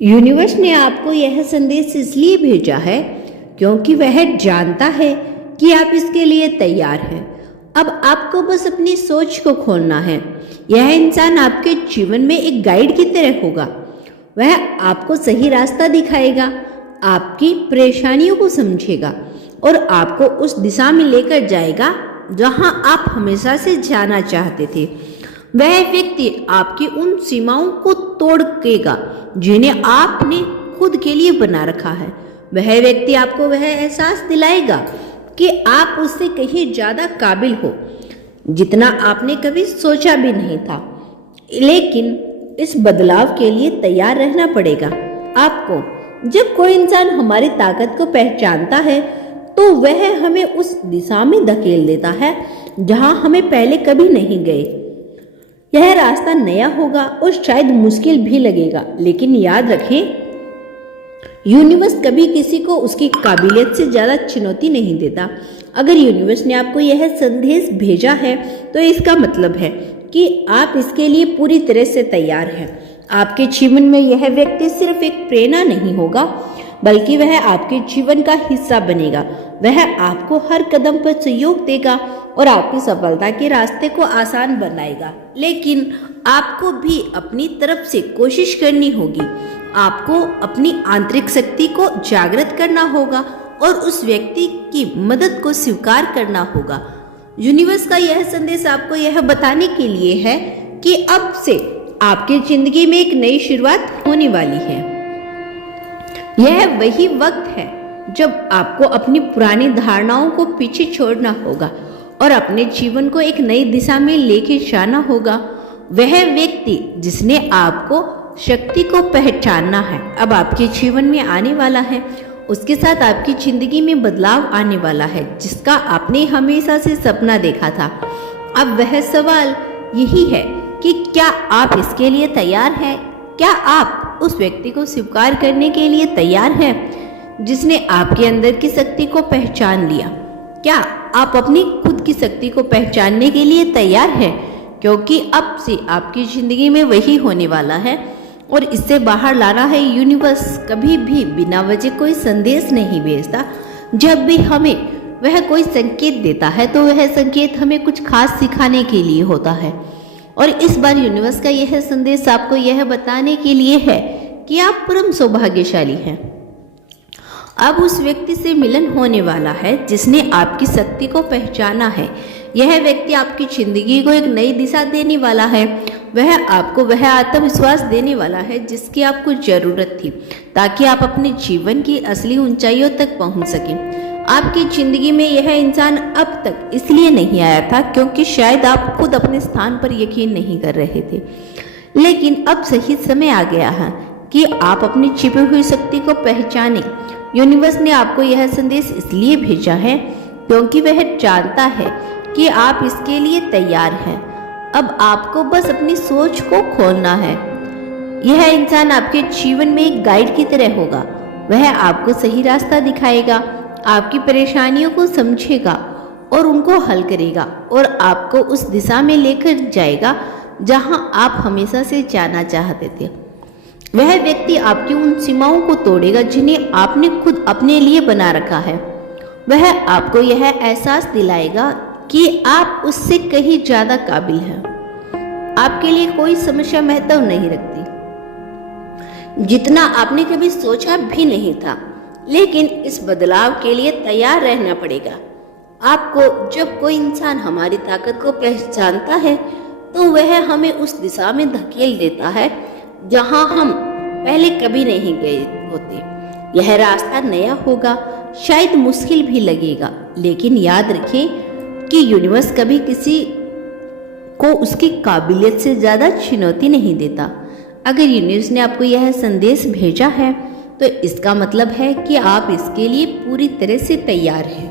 Universe ने आपको यह संदेश इसलिए भेजा है क्योंकि वह जानता है कि आप इसके लिए तैयार हैं। अब आपको बस अपनी सोच को खोलना है। यह इंसान आपके जीवन में एक गाइड की तरह होगा। वह आपको सही रास्ता दिखाएगा, आपकी परेशानियों को समझेगा और आपको उस दिशा में लेकर जाएगा जहां आप हमेशा से जाना चाहते थे। वह व्यक्ति आपकी उन सीमाओं को तोड़ेगा जिन्हें आपने खुद के लिए बना रखा है। वह व्यक्ति आपको वह एहसास दिलाएगा कि आप उससे कहीं ज्यादा काबिल हो जितना आपने कभी सोचा भी नहीं था। लेकिन इस बदलाव के लिए तैयार रहना पड़ेगा आपको। जब कोई इंसान हमारी ताकत को पहचानता है तो वह हमें उस दिशा में धकेल देता है जहां हमें पहले कभी नहीं गए। यह रास्ता नया होगा और शायद मुश्किल भी लगेगा, लेकिन याद रखें, यूनिवर्स कभी किसी को उसकी काबिलियत से ज्यादा चुनौती नहीं देता। अगर यूनिवर्स ने आपको यह संदेश भेजा है तो इसका मतलब है कि आप इसके लिए पूरी तरह से तैयार हैं। आपके जीवन में यह व्यक्ति सिर्फ एक प्रेरणा नहीं होगा, बल्कि वह आपके जीवन का हिस्सा बनेगा। वह आपको हर कदम पर सहयोग देगा और आपकी सफलता के रास्ते को आसान बनाएगा। लेकिन आपको भी अपनी तरफ से कोशिश करनी होगी। आपको अपनी आंतरिक शक्ति को जागृत करना होगा और उस व्यक्ति की मदद को स्वीकार करना होगा। यूनिवर्स का यह संदेश आपको यह बताने के लिए है कि अब से आपकी जिंदगी में एक नई शुरुआत होने वाली है। यह वही वक्त है जब आपको अपनी पुरानी धारणाओं को पीछे छोड़ना होगा और अपने जीवन को एक नई दिशा में लेके जाना होगा। वह व्यक्ति जिसने आपको शक्ति को पहचानना है अब आपके जीवन में आने वाला है। उसके साथ आपकी जिंदगी में बदलाव आने वाला है जिसका आपने हमेशा से सपना देखा था। अब वह सवाल यही है कि क्या आप इसके लिए तैयार हैं? क्या आप उस व्यक्ति को स्वीकार करने के लिए तैयार हैं जिसने आपके अंदर की शक्ति को पहचान लिया? क्या आप अपनी खुद की शक्ति को पहचानने के लिए तैयार हैं? क्योंकि अब से आपकी जिंदगी में वही होने वाला है और इससे बाहर लाना है। यूनिवर्स कभी भी बिना वजह कोई संदेश नहीं भेजता। जब भी हमें वह कोई संकेत देता है तो वह संकेत हमें कुछ खास सिखाने के लिए होता है। और इस बार यूनिवर्स का यह संदेश आपको यह बताने के लिए है कि आप परम सौभाग्यशाली हैं। अब उस व्यक्ति से मिलन होने वाला है जिसने आपकी शक्ति को पहचाना है। यह व्यक्ति आपकी जिंदगी को एक नई दिशा देने वाला है। वह आपको वह आत्मविश्वास देने वाला है जिसकी आपको जरूरत थी ताकि आप अपने जीवन की असली ऊंचाइयों तक पहुंच सकें। आपकी जिंदगी में यह इंसान अब तक इसलिए नहीं आया था क्योंकि शायद आप खुद अपने स्थान पर यकीन नहीं कर रहे थे। लेकिन अब सही समय आ गया है कि आप अपनी छिपी हुई शक्ति को पहचानें। यूनिवर्स ने आपको यह संदेश इसलिए भेजा है क्योंकि वह जानता है कि आप इसके लिए तैयार हैं। अब आपको बस अपनी सोच को खोलना है। यह इंसान आपके जीवन में एक गाइड की तरह होगा। वह आपको सही रास्ता दिखाएगा, आपकी परेशानियों को समझेगा और उनको हल करेगा और आपको उस दिशा में लेकर जाएगा जहां आप हमेशा से जाना चाहते थे। वह व्यक्ति आपकी उन सीमाओं को तोड़ेगा जिन्हें आपने खुद अपने लिए बना रखा है। वह आपको यह एहसास दिलाएगा कि आप उससे कहीं ज्यादा काबिल हैं। आपके लिए कोई समस्या महत्व नहीं रखती जितना आपने कभी सोचा भी नहीं था। लेकिन इस बदलाव के लिए तैयार रहना पड़ेगा आपको। जब कोई इंसान हमारी ताकत को पहचानता है तो वह हमें उस दिशा में धकेल देता है जहां हम पहले कभी नहीं गए होते। यह रास्ता नया होगा, शायद मुश्किल भी लगेगा, लेकिन याद रखें कि यूनिवर्स कभी किसी को उसकी काबिलियत से ज्यादा चुनौती नहीं देता। अगर यूनिवर्स ने आपको यह संदेश भेजा है तो इसका मतलब है कि आप इसके लिए पूरी तरह से तैयार हैं।